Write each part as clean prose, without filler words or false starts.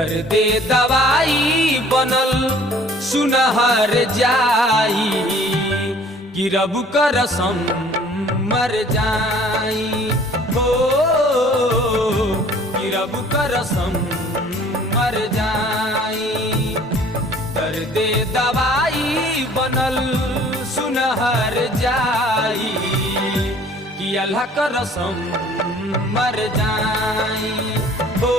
दे दवाई बनल सुनहर जाई कि रब करसम मर जाई हो कि रब करसम मर जाई। दर्दे दवाई बनल सुनहर जाई कि अल्लाह करसम मर जाई हो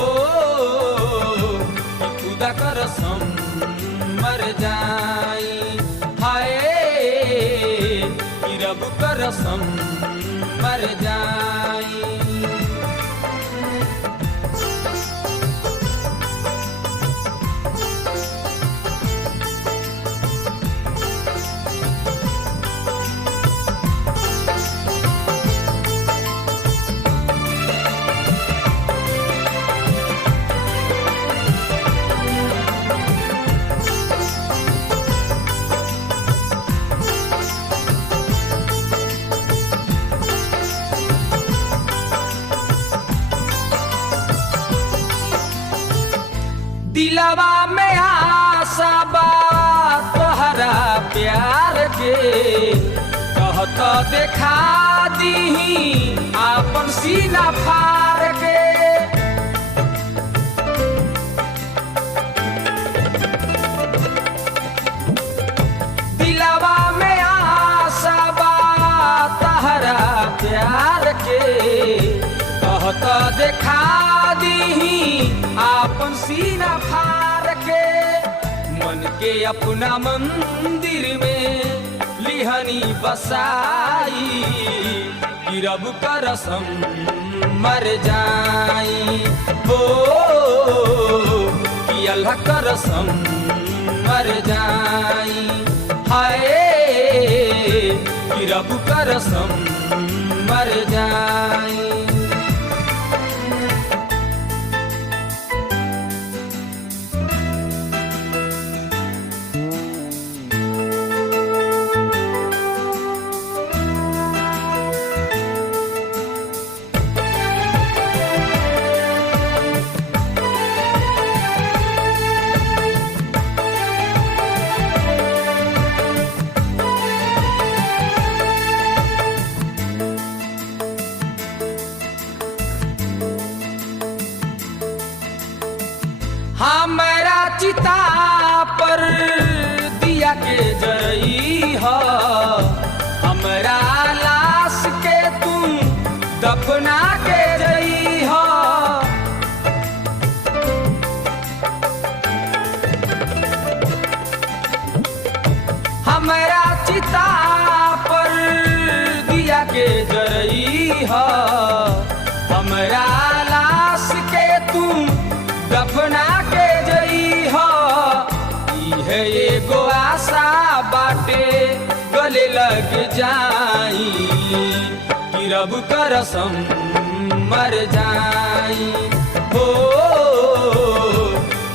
खुदा करसम मर जाई। हाय कि रब करसम मर जाई। दिलवा में आशा बा तोहरा प्यार के कहत देखा दीही आपन सीना फाड़ के। दिलवा में आशा बा तोहरा प्यार के कहत देखा दीही आपन सीना फाड़ के। मन के अपना मंदिर में लिहनी बसाई कि रब करसम मर जाई हो कि अल्लाह करसम मर जाई। हाय कि रब करसम मर जाई। हमारा चिता पर दिया के जरई हो हमारा लाश के तुम दफना के जई हो। हमारा चिता पर दिया के जरई हो हमारा लाश के तुम दफना के जई हो। है एगो आशा बाटे गले लग जाई कि रब करसम मर जाई हो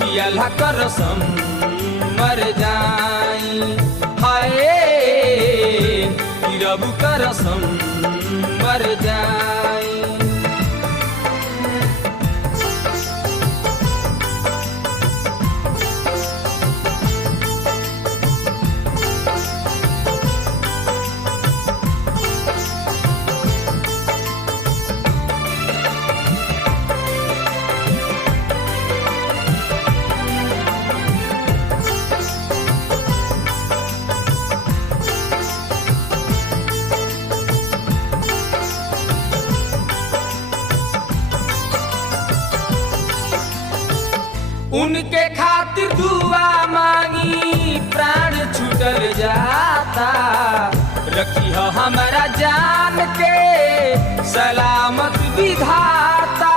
कि अल्लाह करसम मर जाई। हाय कि रब करसम मर जाई। उनके खातिर दुआ मांगी प्राण छूटल जाता। रखी हो हमारा जान के सलामत विधाता।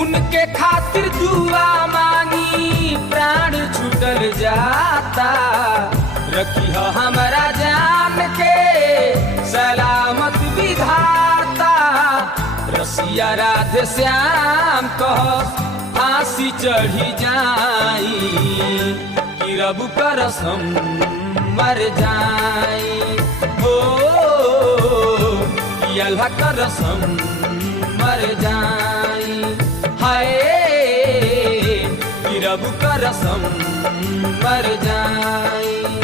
उनके खातिर दुआ मांगी प्राण छूटल जाता। रखी हो हमारा जान के सलामत विधाता। रसिया राधे श्याम कह फांसी चढ़ी जाई कि रब करसम मर जाई हो कि अल्लाह का रसम मर जाई, हाय कि रब का रसम मर जाई।